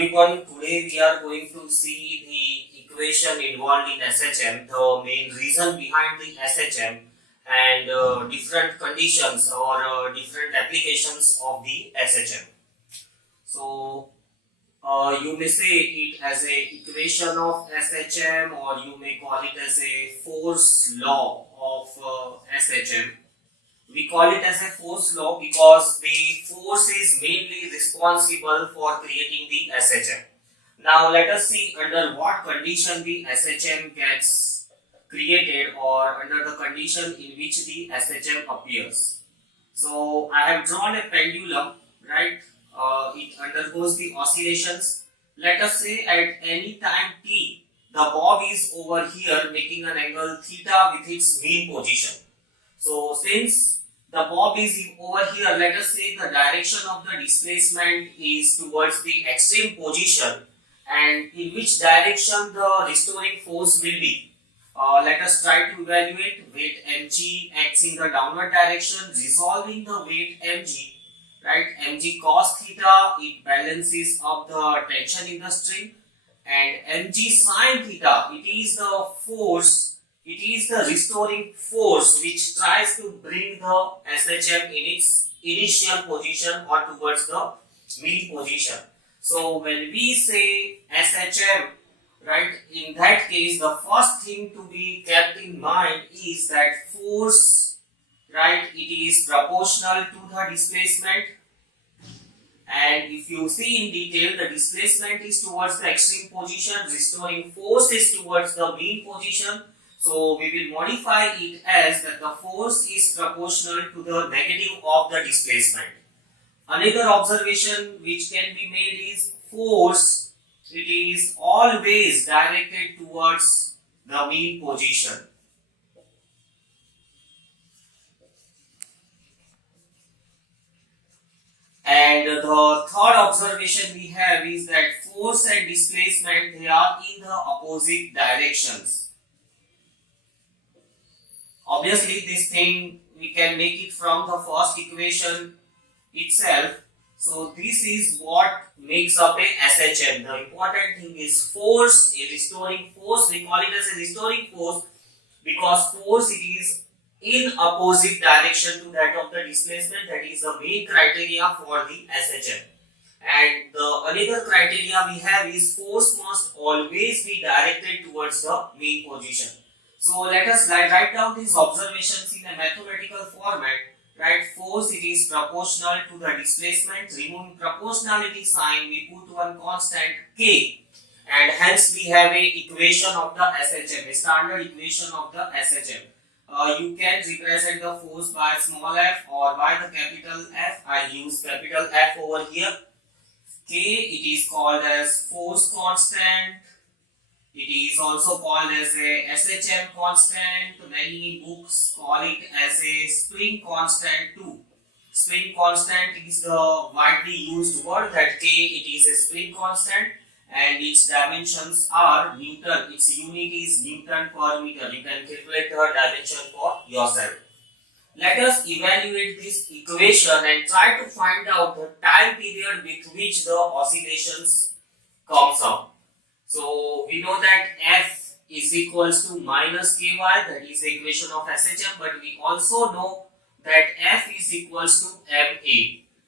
everyone, today we are going to see the equation involved in SHM, the main reason behind the SHM and different conditions or different applications of the SHM. So you may say it as a equation of SHM, or you may call it as a force law of SHM. We call it as a force law because the force is mainly responsible for creating the SHM. Now let us see under what condition the SHM gets created, or under the condition in which the SHM appears. So I have drawn a pendulum, right? It undergoes the oscillations. Let us say at any time t, the bob is over here making an angle theta with its mean position. So since the bob is over here, let us say the direction of the displacement is towards the extreme position, and in which direction the restoring force will be. Let us try to evaluate. Weight mg acts in the downward direction, resolving the weight mg, right? Mg cos theta, it balances up the tension in the string, and mg sin theta, it is the force, it is the restoring force which tries to bring the SHM in its initial position or towards the mean position. So when we say SHM, right, in that case the first thing to be kept in mind is that force, right, it is proportional to the displacement. And if you see in detail, the displacement is towards the extreme position, restoring force is towards the mean position. So we will modify it as that the force is proportional to the negative of the displacement. Another observation which can be made is force, it is always directed towards the mean position. And the third observation we have is that force and displacement, they are in the opposite directions. Obviously, this thing we can make it from the first equation itself. So this is what makes up a SHM. The important thing is force, a restoring force. We call it as a restoring force because force, it is in opposite direction to that of the displacement. That is the main criteria for the SHM. And the another criteria we have is force must always be directed towards the mean position. So let us write down these observations in a mathematical format. Right, force, it is proportional to the displacement. Removing proportionality sign, we put one constant k, and hence we have a equation of the SHM, a standard equation of the SHM. You can represent the force by small f or by the capital F. I use capital F over here. K, it is called as force constant. It is also called as a SHM constant. Many books call it as a spring constant too. Spring constant is the widely used word. That K, it is a spring constant, and its dimensions are Newton. Its unit is Newton per meter. You can calculate the dimension for yourself. Let us evaluate this equation and try to find out the time period with which the oscillations comes up. So we know that F is equals to minus Ky, that is the equation of SHM, but we also know that F is equals to Ma.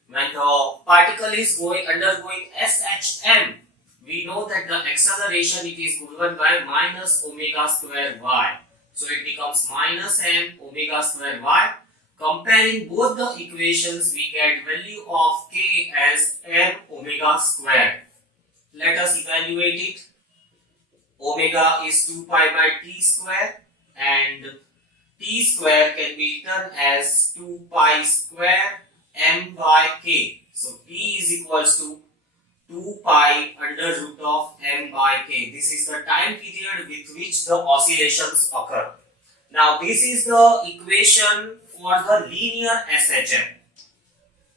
When the particle is undergoing SHM, we know that the acceleration, it is given by minus omega square y. So it becomes minus m omega square y. Comparing both the equations, we get value of k as m omega square. Let us evaluate it. Omega is 2 pi by t square, and t square can be written as 2 pi square m by k. So t is equals to 2 pi under root of m by k. This is the time period with which the oscillations occur. Now this is the equation for the linear SHM.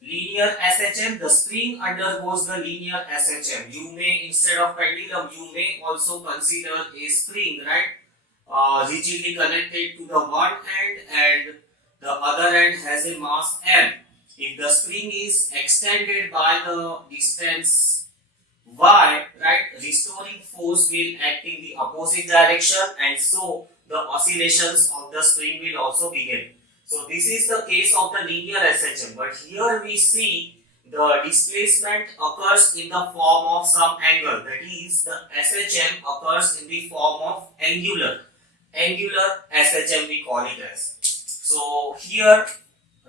Linear SHM, the spring undergoes the linear SHM. You may, instead of pendulum, you may also consider a spring, right? Rigidly connected to the one end, and the other end has a mass m. If the spring is extended by the distance Why? Right? Restoring force will act in the opposite direction, and so the oscillations of the spring will also begin. So this is the case of the linear SHM, but here we see the displacement occurs in the form of some angle, that is the SHM occurs in the form of angular SHM we call it as. So here,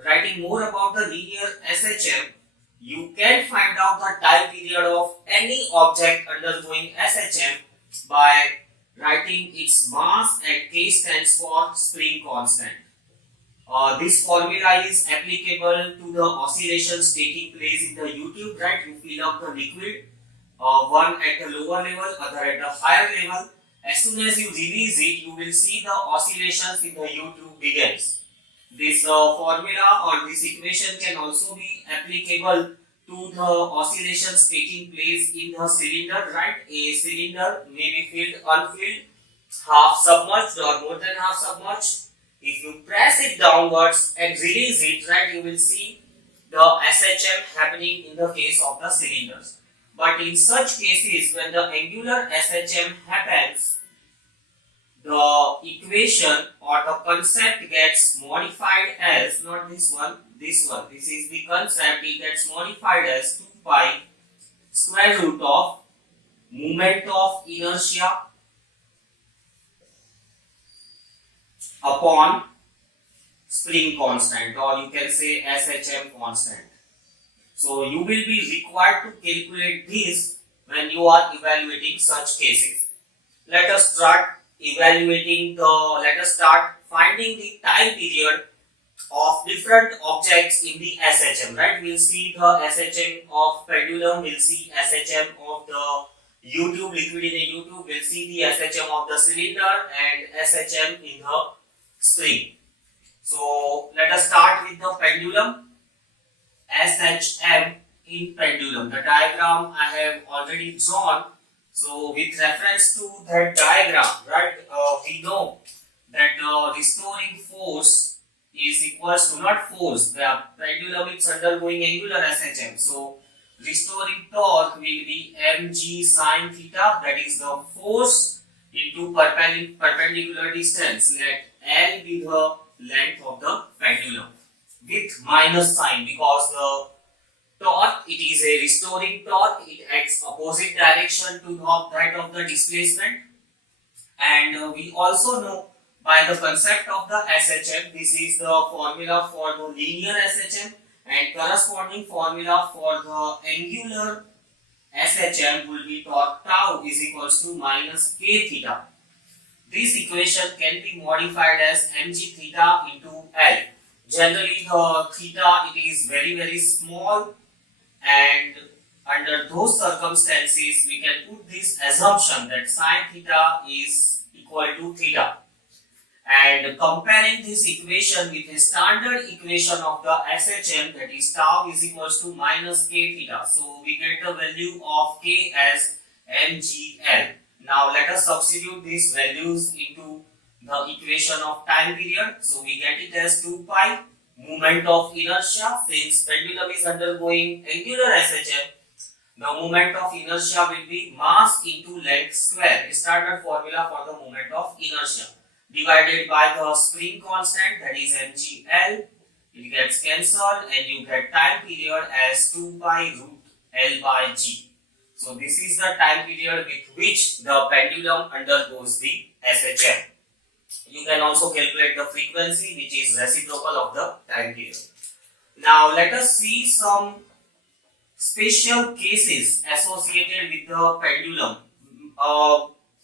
writing more about the linear SHM, you can find out the time period of any object undergoing SHM by writing its mass, and K stands for spring constant. This formula is applicable to the oscillations taking place in the U-tube, right? You fill up the liquid, one at the lower level, other at the higher level. As soon as you release it, you will see the oscillations in the U-tube begins. This formula or this equation can also be applicable to the oscillations taking place in the cylinder, right? A cylinder may be filled, unfilled, half submerged or more than half submerged. If you press it downwards and release it, right, you will see the SHM happening in the case of the cylinders. But in such cases, when the angular SHM happens, the equation or the concept gets modified as, not this one, this is the concept. It gets modified as 2 pi square root of moment of inertia upon spring constant, or you can say SHM constant. So you will be required to calculate this when you are evaluating such cases. Let us start finding the time period of different objects in the SHM, right? We'll see the SHM of pendulum, we'll see SHM of the U-tube, liquid in a U-tube, we'll see the SHM of the cylinder and SHM in the spring. So let us start with the pendulum. SHM in pendulum. The diagram I have already drawn. So with reference to that diagram, right, we know that the restoring force is equals to, not force, the pendulum is undergoing angular SHM. So restoring torque will be mg sine theta, that is the force into perpendicular distance. Let L be the length of the pendulum with minus sign, because the torque, it is a restoring torque, it acts opposite direction to that of the displacement. And we also know by the concept of the SHM, this is the formula for the linear SHM, and corresponding formula for the angular SHM will be torque tau is equals to minus k theta. This equation can be modified as mg theta into L. Generally the theta, it is very small, and under those circumstances we can put this assumption that sine theta is equal to theta. And comparing this equation with a standard equation of the SHM, that is tau is equals to minus k theta. So we get the value of k as mgl. Now let us substitute these values into the equation of time period. So we get it as 2 pi moment of inertia. Since pendulum is undergoing angular SHM, the moment of inertia will be mass into length square, standard formula for the moment of inertia, divided by the spring constant, that is mgl. It gets cancelled and you get time period as 2 pi root L by g. So this is the time period with which the pendulum undergoes the SHM. You can also calculate the frequency, which is reciprocal of the time period. Now let us see some special cases associated with the pendulum,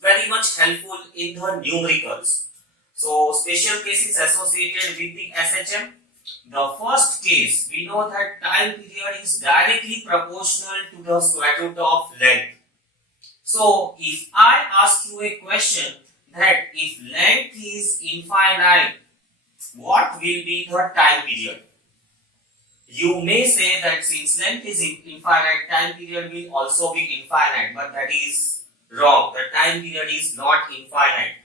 very much helpful in the numericals. So special cases associated with the SHM. The first case, we know that time period is directly proportional to the square root of length. So if I ask you a question that if length is infinite, what will be the time period? You may say that since length is infinite, time period will also be infinite, but that is wrong. The time period is not infinite.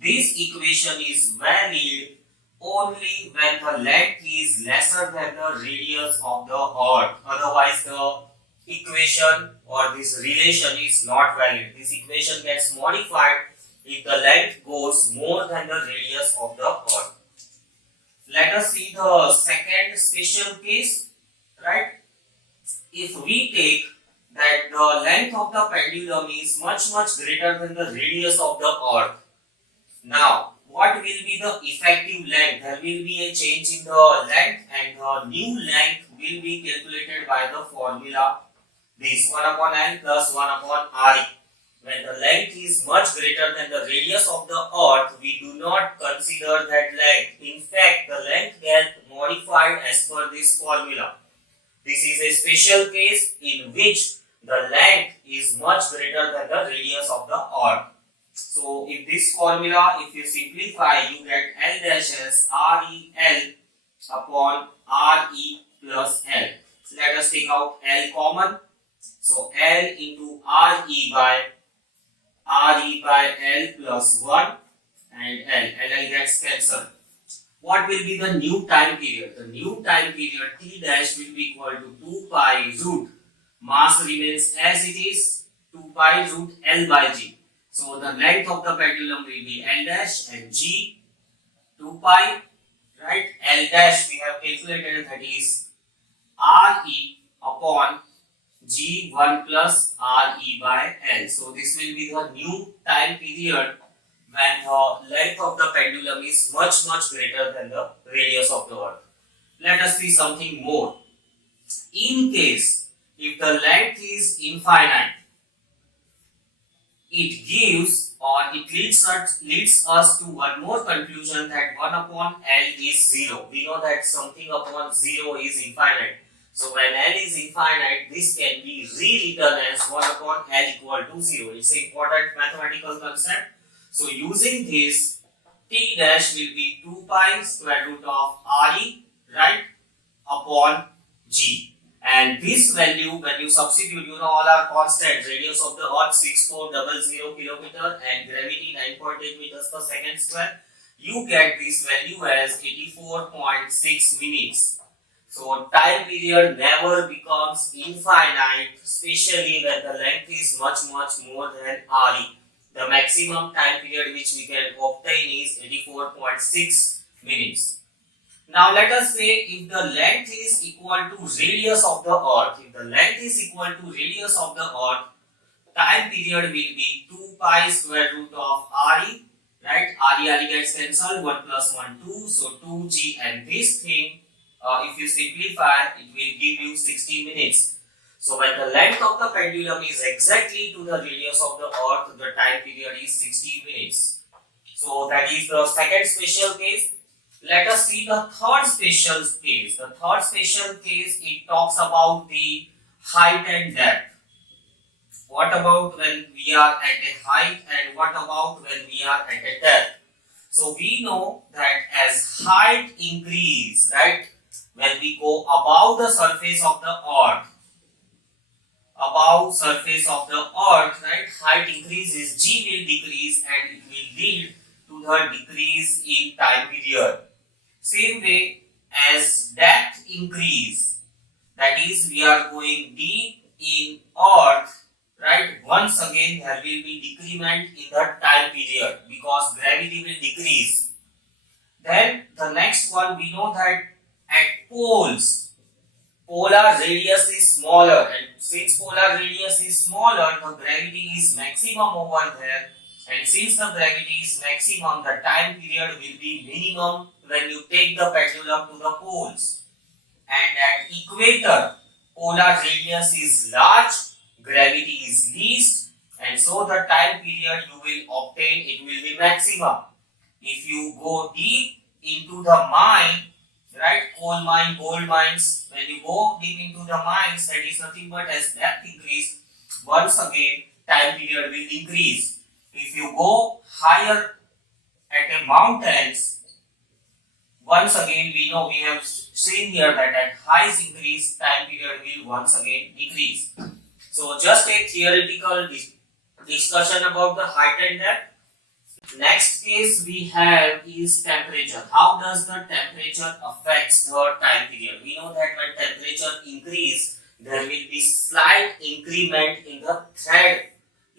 This equation is valid only when the length is lesser than the radius of the earth. Otherwise, the equation or this relation is not valid. This equation gets modified if the length goes more than the radius of the earth. Let us see the second special case, right? If we take that the length of the pendulum is much greater than the radius of the earth, now what will be the effective length? There will be a change in the length, and the new length will be calculated by the formula this 1 upon L plus 1 upon Re. When the length is much greater than the radius of the earth, we do not consider that length. In fact, the length gets modified as per this formula. This is a special case in which the length is much greater than the radius of the earth. So, in this formula, if you simplify, you get L dash as REL upon RE plus L. Let us take out L common. So, L into RE by L plus 1 and L gets cancelled. What will be the new time period? The new time period T dash will be equal to 2 pi root. Mass remains as it is, 2 pi root L by G. So the length of the pendulum will be L dash and G 2 pi, right? L dash we have calculated, that is RE upon G1 plus RE by L. So this will be the new time period when the length of the pendulum is much greater than the radius of the earth. Let us see something more. In case if the length is infinite, it gives or it leads us to one more conclusion, that 1 upon L is 0. We know that something upon 0 is infinite. So when L is infinite, this can be rewritten as 1 upon L equal to 0. It's an important mathematical concept. So using this, T dash will be 2 pi square root of RE, right, upon G. And this value, when you substitute, you know all are constant. Radius of the earth 6400 kilometer and gravity 9.8 meters per second square. You get this value as 84.6 minutes. So time period never becomes infinite, especially when the length is much more than Re. The maximum time period which we can obtain is 84.6 minutes. Now let us say if the length is equal to radius of the earth, if the length is equal to radius of the earth, time period will be 2 pi square root of Re, right? Re gets cancelled, 1 plus 1 2, so 2G, and this thing if you simplify, it will give you 60 minutes. So when the length of the pendulum is exactly to the radius of the earth, the time period is 60 minutes. So that is the second special case. Let us see the third special case. The third special case, it talks about the height and depth. What about when we are at a height, and what about when we are at a depth? So we know that as height increase, right, when we go above the surface of the earth, right, height increases, G will decrease, and it will lead to the decrease in time period. Same way as depth increase, that is we are going deep in earth, right, once again there will be decrement in the time period because gravity will decrease. Then the next one, we know that at poles, polar radius is smaller, and since polar radius is smaller, the gravity is maximum over there, and since the gravity is maximum, the time period will be minimum when you take the pendulum to the poles. And at equator, polar radius is large, gravity is least, and so the time period you will obtain, it will be maximum. If you go deep into the mine, right, coal mine, gold mines, when you go deep into the mines, that is nothing but as depth increase, once again time period will increase. If you go higher at a mountains, once again we know, we have seen here that at heights increase, time period will once again decrease. So just a theoretical discussion about the height and depth. Next case we have is temperature. How does the temperature affects the time period? We know that when temperature increase, there will be slight increment in the thread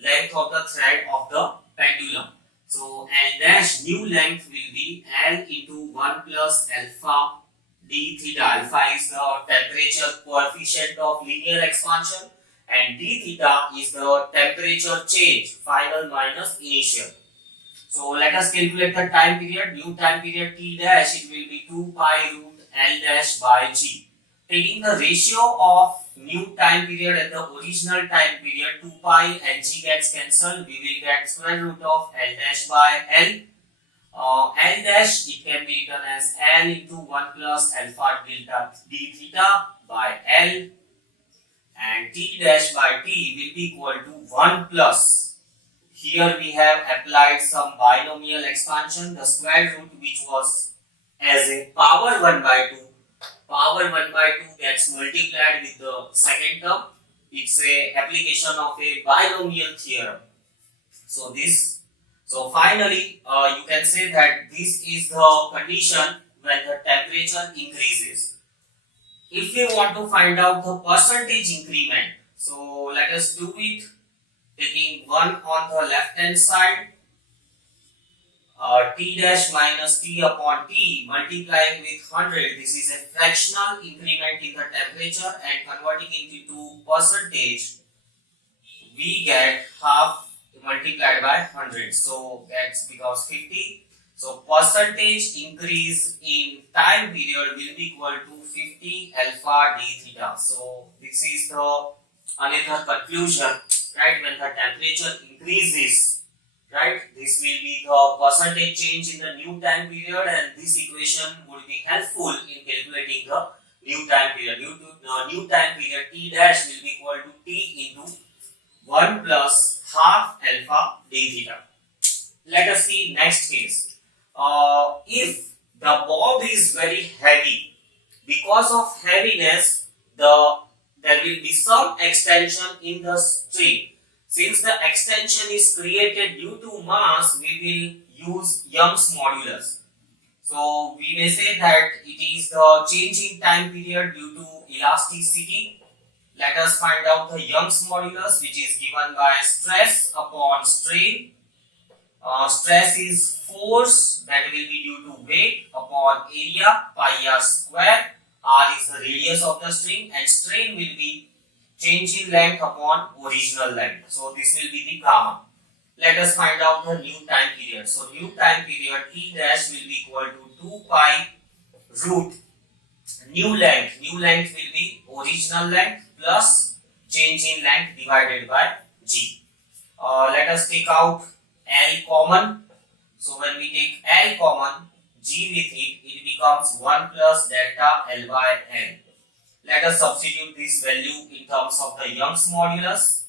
length of the thread of the pendulum. So L dash new length will be L into 1 plus alpha d theta. Alpha is the temperature coefficient of linear expansion and d theta is the temperature change final minus initial. So let us calculate the time period. New time period T dash, it will be 2 pi root L dash by G. Taking the ratio of new time period and the original time period, 2 pi and G gets cancelled. We will get square root of L dash by L. L dash, it can be written as L into 1 plus alpha delta d theta by L, and T dash by T will be equal to 1 plus. Here we have applied some binomial expansion. The square root, which was as a power 1 by 2, power 1 by 2 gets multiplied with the second term. It's a application of a binomial theorem. So finally you can say that this is the condition when the temperature increases. If we want to find out the percentage increment, so let us do it. Taking 1 on the left hand side, T dash minus T upon T multiplying with 100, this is a fractional increment in the temperature, and converting it into percentage, we get half multiplied by 100, so that becomes 50. So percentage increase in time period will be equal to 50 alpha d theta. So this is the another conclusion, right? When the temperature increases, right, this will be the percentage change in the new time period, and this equation would be helpful in calculating the new time period. New time period T dash will be equal to T into 1 plus half alpha d theta. Let us see next case. If the bob is very heavy, because of heaviness, there will be some extension in the string. Since the extension is created due to mass, we will use Young's modulus. So we may say that it is the change in time period due to elasticity. Let us find out the Young's modulus, which is given by stress upon strain. Stress is force that will be due to weight upon area pi r square. R is the radius of the string, and strain will be change in length upon original length. So this will be the gamma. Let us find out the new time period. So new time period T dash will be equal to 2 pi root new length. New length will be original length plus change in length divided by G. Let us take out L common. So when we take L common, G with it becomes 1 plus delta L by L. Let us substitute this value in terms of the Young's modulus.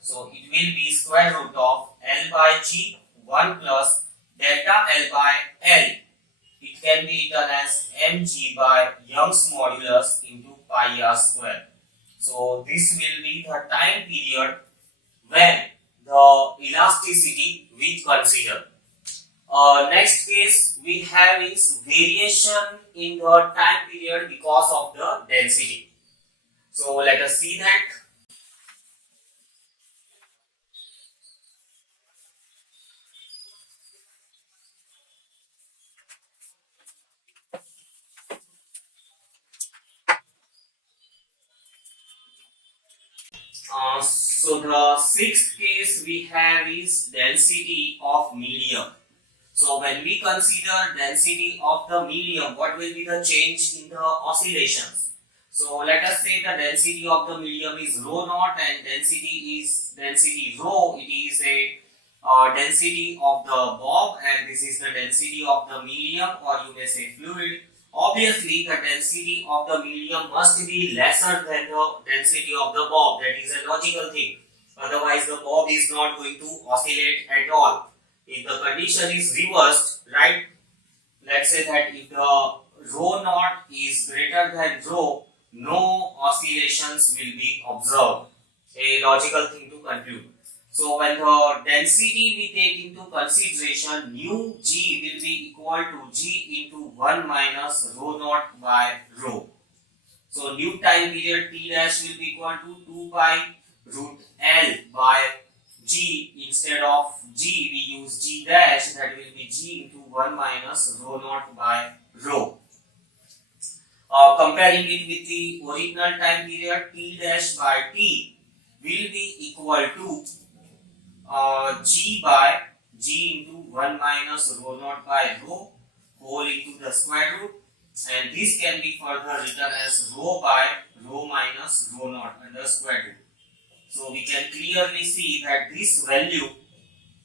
So it will be square root of L by G 1 plus delta L by L. It can be written as mg by Young's modulus into pi r square. So this will be the time period when the elasticity we consider. Next case we have is variation in the time period because of the density. So let us see that. So the sixth case we have is density of medium. So when we consider density of the medium, what will be the change in the oscillations? So let us say the density of the medium is rho naught and density is density rho. It is a density of the bob, and this is the density of the medium, or you may say fluid. Obviously, the density of the medium must be lesser than the density of the bob. That is a logical thing. Otherwise, the bob is not going to oscillate at all. If the condition is reversed, right? Let's say that if the rho naught is greater than rho, no oscillations will be observed. A logical thing to conclude. So when the density we take into consideration, nu g will be equal to g into 1 minus rho naught by rho. So new time period T dash will be equal to 2 pi root L by G. Instead of G, we use G dash, that will be G into 1 minus rho naught by rho. Comparing it with the original time period, T dash by T will be equal to G by G into 1 minus rho naught by rho whole into the square root, and this can be further written as rho by rho minus rho naught under square root. So we can clearly see that this value,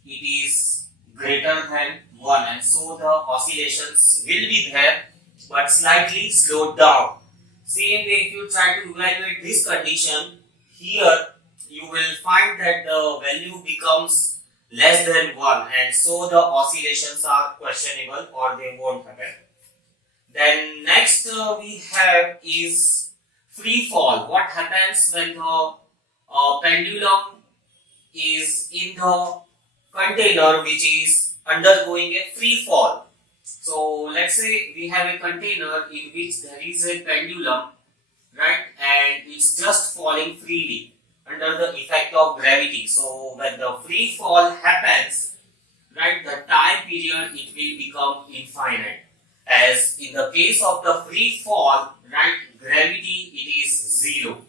it is greater than 1, and so the oscillations will be there but slightly slowed down. Same way, if you try to evaluate this condition, here you will find that the value becomes less than 1, and so the oscillations are questionable or they won't happen. Then next we have is free fall. What happens when the pendulum is in the container which is undergoing a free fall? So let's say we have a container in which there is a pendulum, right, and it's just falling freely under the effect of gravity. So when the free fall happens, right, the time period, it will become infinite. As in the case of the free fall, right, gravity, it is 0.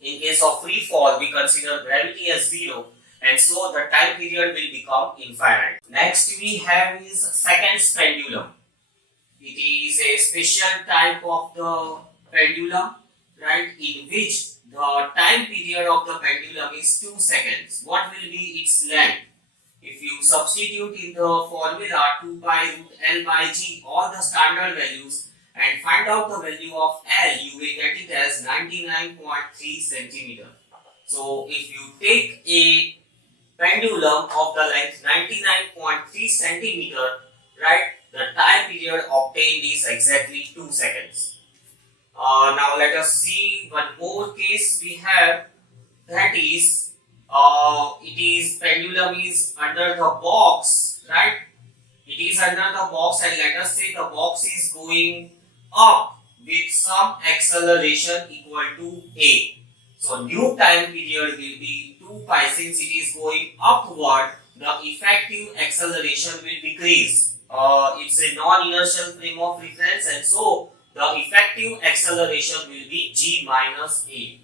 In case of free fall, we consider gravity as 0, and so the time period will become infinite. Next we have is seconds pendulum. It is a special type of the pendulum, right, in which the time period of the pendulum is 2 seconds. What will be its length? If you substitute in the formula 2 pi root L by G all the standard values and find out the value of L, you will get it as 99.3 centimeter. So if you take a pendulum of the length 99.3 centimeter, right, the time period obtained is exactly 2 seconds. Now let us see one more case we have, that is it is pendulum is under the box, right? It is under the box, and let us say the box is going up with some acceleration equal to A. So new time period will be 2 pi. Since it is going upward, the effective acceleration will decrease. It's a non-inertial frame of reference, and so the effective acceleration will be G minus A.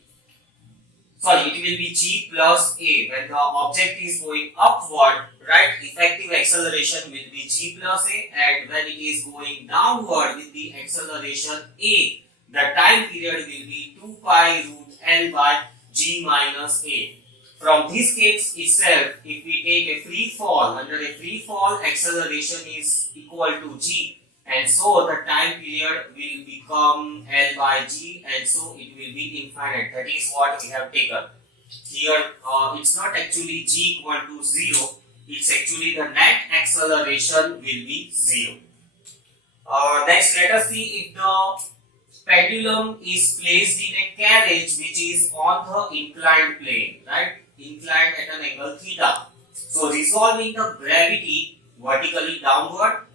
Sorry, it will be G plus A. When the object is going upward, right, effective acceleration will be G plus A, and when it is going downward with the acceleration A, the time period will be 2 pi root L by G minus A. From this case itself, if we take a free fall, under a free fall, acceleration is equal to G, and so the time period will become L by G, and so it will be infinite. That is what we have taken. Here it's not actually G equal to 0, it's actually the net acceleration will be 0. Next, let us see if the pendulum is placed in a carriage which is on the inclined plane, right? Inclined at an angle theta. So resolving the gravity vertically downward,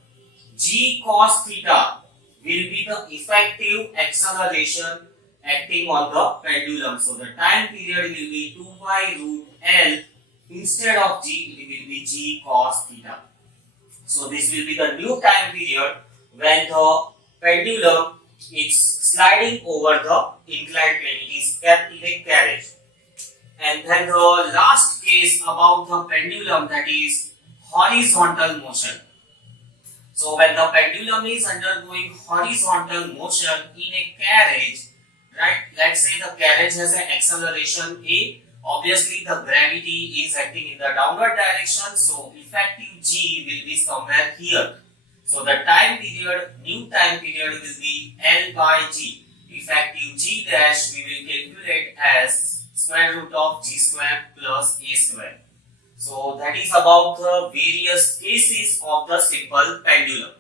G cos theta will be the effective acceleration acting on the pendulum. So the time period will be 2 pi root L. Instead of G, it will be G cos theta. So this will be the new time period when the pendulum is sliding over the inclined plane. It is kept in a carriage. And then the last case about the pendulum, that is horizontal motion. So when the pendulum is undergoing horizontal motion in a carriage, right, let's say the carriage has an acceleration A, obviously the gravity is acting in the downward direction, so effective G will be somewhere here. So the time period, new time period will be L by G. Effective G dash we will calculate as square root of G square plus A square. So that is about the various cases of the simple pendulum.